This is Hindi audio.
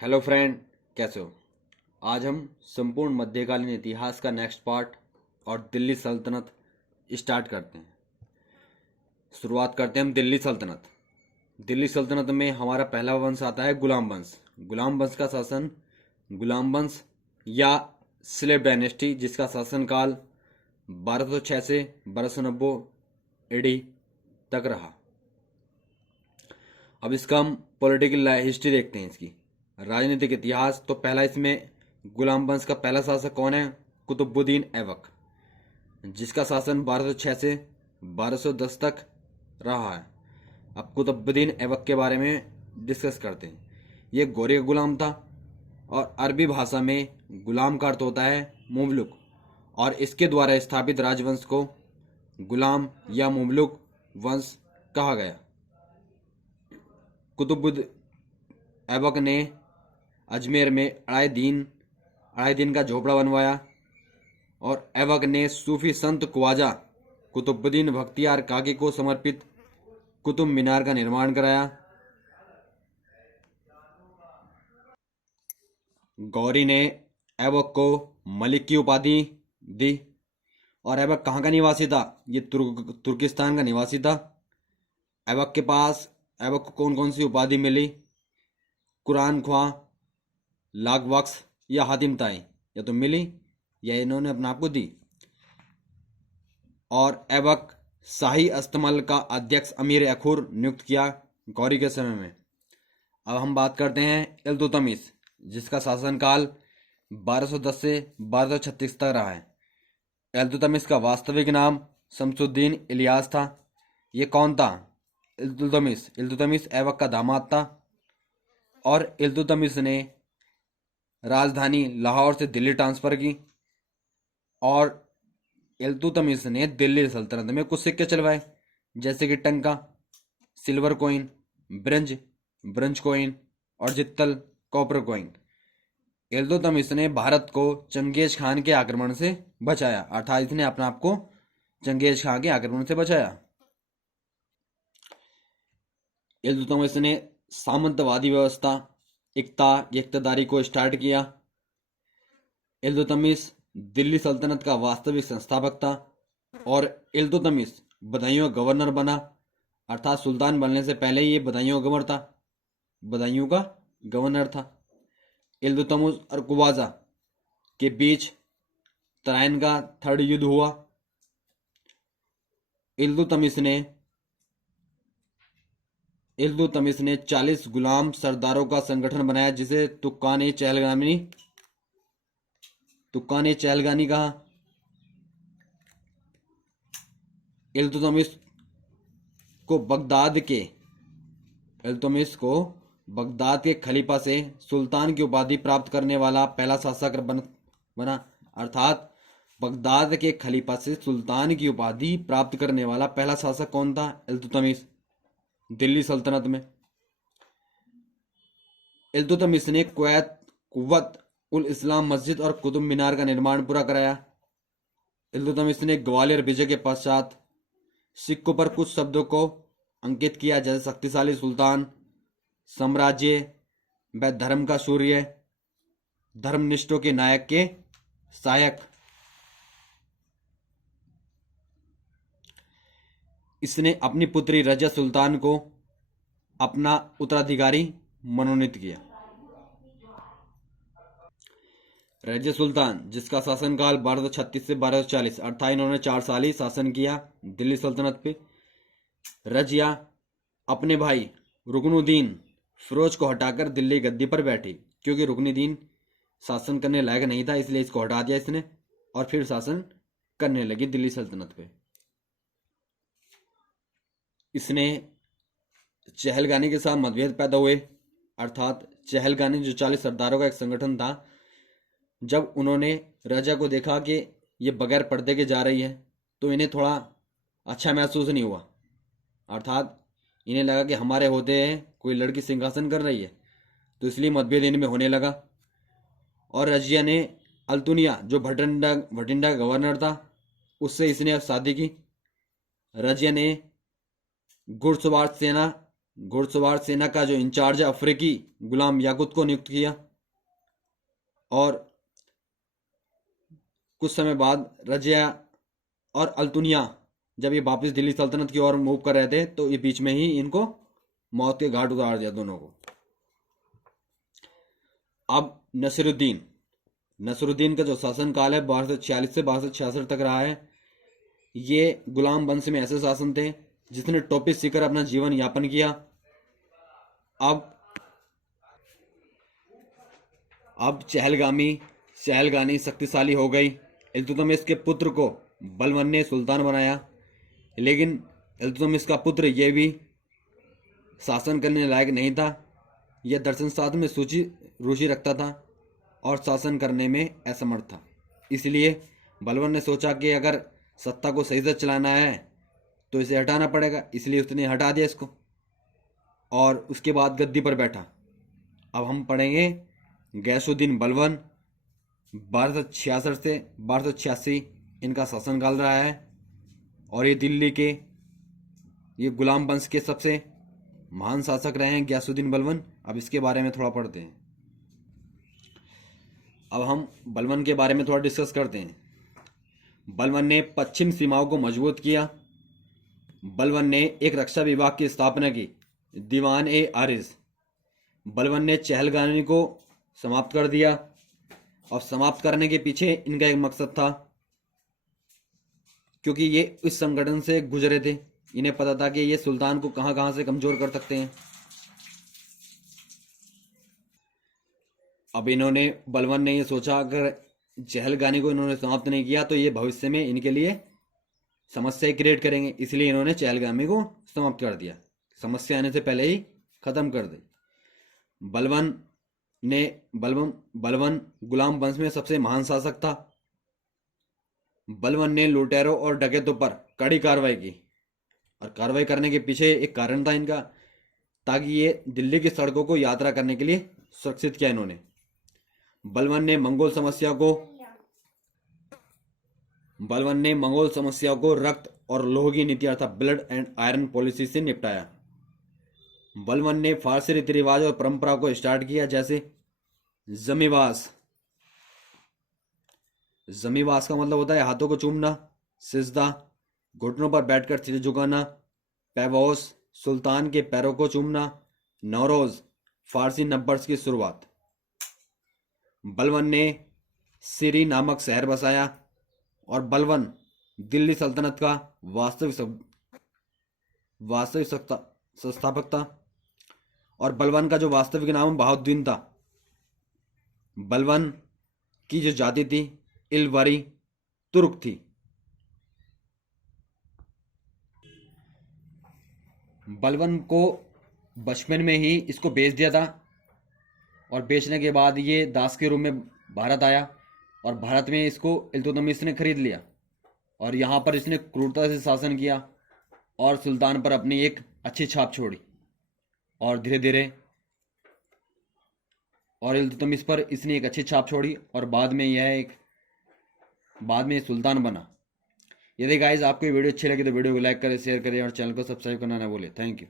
हेलो फ्रेंड, कैसे हो। आज हम संपूर्ण मध्यकालीन इतिहास का नेक्स्ट पार्ट और दिल्ली सल्तनत स्टार्ट करते हैं। शुरुआत करते हैं हम दिल्ली सल्तनत। दिल्ली सल्तनत में हमारा पहला वंश आता है गुलाम वंश। गुलाम वंश का शासन गुलाम वंश या स्लेव डायनेस्टी, जिसका शासनकाल 1206 से 1290 एडी तक रहा। अब इसका हम पॉलिटिकल हिस्ट्री देखते हैं, इसकी राजनीतिक इतिहास। तो पहला इसमें गुलाम वंश का पहला शासक कौन है? कुतुबुद्दीन ऐबक, जिसका शासन 1206 से 1210 तक रहा है। अब कुतुबुद्दीन ऐबक के बारे में डिस्कस करते हैं। ये गोरे का गुलाम था और अरबी भाषा में गुलाम का अर्थ होता है मुमलुक, और इसके द्वारा स्थापित राजवंश को गुलाम या मुमलुक वंश कहा गया। कुतुबुद्दीन ऐबक ने अजमेर में अढ़ाई दिन का झोपड़ा बनवाया और ऐबक ने सूफी संत ख्वाजा कुतुबुद्दीन बख्तियार काकी को समर्पित कुतुब मीनार का निर्माण कराया। गौरी ने ऐबक को मलिक की उपाधि दी। और ऐबक कहाँ का निवासी था? ये तुर्किस्तान का निवासी था। ऐबक को कौन कौन सी उपाधि मिली? कुरान ख्वां, लागबख्श या हातिम ताई, या तो मिली या इन्होंने अपने आप को दी। और ऐबक शाही अस्तमल का अध्यक्ष अमीर अखुर नियुक्त किया गौरी के समय में। अब हम बात करते हैं इल्तुतमिश, जिसका शासनकाल 1210 से 1236 तक रहा है। इल्तुतमिश का वास्तविक नाम शमसुद्दीन इलियास था। ये कौन था? इल्तुतमिश ऐबक का दामाद था और इल्तुतमिश ने राजधानी लाहौर से दिल्ली ट्रांसफर की। और इल्तुतमिश ने दिल्ली सल्तनत में कुछ सिक्के चलवाए, जैसे कि टंका, सिल्वर कॉइन, ब्रंज कॉइन और जित्तल कॉपर कॉइन। इल्तुतमिश ने भारत को चंगेज खान के आक्रमण से बचाया, अर्थात इसने अपने आप को चंगेज खान के आक्रमण से बचाया। इल्तुतमिश ने सामंतवादी व्यवस्था, इक्तदारी को स्टार्ट किया। इल्तुतमिश दिल्ली सल्तनत का वास्तविक संस्थापक था और इल्तुतमिश बदायूं का गवर्नर बना, अर्थात सुल्तान बनने से पहले ये बदायूं का गवर्नर था। इल्तुतमिश और कुवाजा के बीच तराइन का थर्ड युद्ध हुआ। इल्तुतमिश ने 40 गुलाम सरदारों का संगठन बनाया, जिसे तुक्कान चहलगानी कहा। इल्तुतमिश को बगदाद के खलीफा से सुल्तान की उपाधि प्राप्त करने वाला पहला शासक बना, अर्थात बगदाद के खलीफा से सुल्तान की उपाधि प्राप्त करने वाला पहला शासक कौन था? इल्तुतमिश, दिल्ली सल्तनत में। इल्तुतमिश ने कुव्वत उल इस्लाम मस्जिद और कुतुब मीनार का निर्माण पूरा कराया। इल्तुतमिश ने ग्वालियर विजय के पश्चात सिक्कों पर कुछ शब्दों को अंकित किया, जैसे शक्तिशाली सुल्तान, साम्राज्य व धर्म का सूर्य, धर्मनिष्ठों के नायक के सहायक। इसने अपनी पुत्री रजिया सुल्तान को अपना उत्तराधिकारी मनोनीत किया। रजिया सुल्तान, जिसका शासनकाल 1236 से 1240, अर्थात इन्होंने 4 साल ही शासन किया दिल्ली सल्तनत पे। रजिया अपने भाई रुकनुद्दीन फिरोज को हटाकर दिल्ली गद्दी पर बैठी, क्योंकि रुकनुद्दीन शासन करने लायक नहीं था, इसलिए इसको हटा दिया इसने और फिर शासन करने लगी दिल्ली सल्तनत पे। इसने चहलगानी के साथ मतभेद पैदा हुए, अर्थात चहलगानी जो 40 सरदारों का एक संगठन था। जब उन्होंने रजा को देखा कि ये बगैर पर्दे के जा रही है, तो इन्हें थोड़ा अच्छा महसूस नहीं हुआ, अर्थात इन्हें लगा कि हमारे होते हैं कोई लड़की सिंहासन कर रही है, तो इसलिए मतभेद इनमें होने लगा। और रजिया ने अल्तुनिया, जो भटिंडा गवर्नर था, उससे इसने शादी की। रजिया ने घुड़सवार सेना घुड़सवार सेना का जो इंचार्ज है अफ्रीकी गुलाम याकूत को नियुक्त किया। और कुछ समय बाद रजिया और अल्तुनिया जब ये वापस दिल्ली सल्तनत की ओर मूव कर रहे थे तो ये बीच में ही इनको मौत के घाट उतार दिया दोनों को। अब नसरुद्दीन का जो शासनकाल है 1246 से 1266 तक रहा है। ये गुलाम वंश में ऐसे शासन थे जिसने टोपी सीकर अपना जीवन यापन किया। अब चहलगानी शक्तिशाली हो गई। इल्तुतमिश के पुत्र को बलबन ने सुल्तान बनाया, लेकिन इल्तुतमिश का पुत्र यह भी शासन करने लायक नहीं था। यह दर्शन शास्त्र में रुचि रखता था और शासन करने में असमर्थ था। इसलिए बलबन ने सोचा कि अगर सत्ता को सही से चलाना है तो इसे हटाना पड़ेगा, इसलिए उसने हटा दिया इसको और उसके बाद गद्दी पर बैठा। अब हम पढ़ेंगे गैसुद्दीन बलबन 1266 से 1286 इनका शासनकाल रहा है और ये दिल्ली के ये गुलाम वंश के सबसे महान शासक रहे हैं गैसुद्दीन बलबन। अब इसके बारे में थोड़ा पढ़ते हैं। अब हम बलबन के बारे में थोड़ा डिस्कस करते हैं। बलबन ने पश्चिम सीमाओं को मजबूत किया। बलबन ने एक रक्षा विभाग की स्थापना की, दीवान ए आरिज। बलबन ने चहलगानी को समाप्त कर दिया और समाप्त करने के पीछे इनका एक मकसद था, क्योंकि ये इस संगठन से गुजरे थे। इन्हें पता था कि ये सुल्तान को कहां कहां से कमजोर कर सकते हैं। अब बलबन ने ये सोचा अगर चहलगानी को इन्होंने समाप्त नहीं किया तो ये भविष्य में इनके लिए समस्या क्रिएट करेंगे, इसलिए इन्होंने चहलगामी को समाप्त कर दिया, समस्या आने से पहले ही खत्म कर दी। बलबन गुलाम वंश में सबसे महान शासक था। बलबन ने लुटेरों और डकैतों पर कड़ी कार्रवाई की और कार्रवाई करने के पीछे एक कारण था इनका, ताकि ये दिल्ली की सड़कों को यात्रा करने के लिए सुरक्षित किया इन्होंने। बलबन ने मंगोल समस्या को रक्त और लोह की नीति अर्थात ब्लड एंड आयरन पॉलिसी से निपटाया। बलबन ने फारसी रीति रिवाज और परंपरा को स्टार्ट किया, जैसे जमीवास का मतलब होता है हाथों को चूमना, सिजदा घुटनों पर बैठकर सिर झुकाना, पैवोस सुल्तान के पैरों को चूमना, नौरोज फारसी नववर्ष की शुरुआत। बलबन ने सिरी नामक शहर बसाया और बलबन दिल्ली सल्तनत का वास्तविक संस्थापक था और बलबन का जो वास्तविक नाम बहाउद्दीन था। बलबन की जो जाति थी इलवरी तुर्क थी। बलबन को बचपन में ही इसको बेच दिया था और बेचने के बाद ये दास के रूप में भारत आया और भारत में इसको इल्तुतमिश ने खरीद लिया और यहाँ पर इसने क्रूरता से शासन किया और सुल्तान पर अपनी एक अच्छी छाप छोड़ी और धीरे धीरे और इल्तुतमिश पर इसने एक अच्छी छाप छोड़ी और बाद में सुल्तान बना। यदि गाइज आपको ये वीडियो अच्छी लगी तो वीडियो को लाइक करें, शेयर करें और चैनल को सब्सक्राइब करना ना भूलें। Thank you.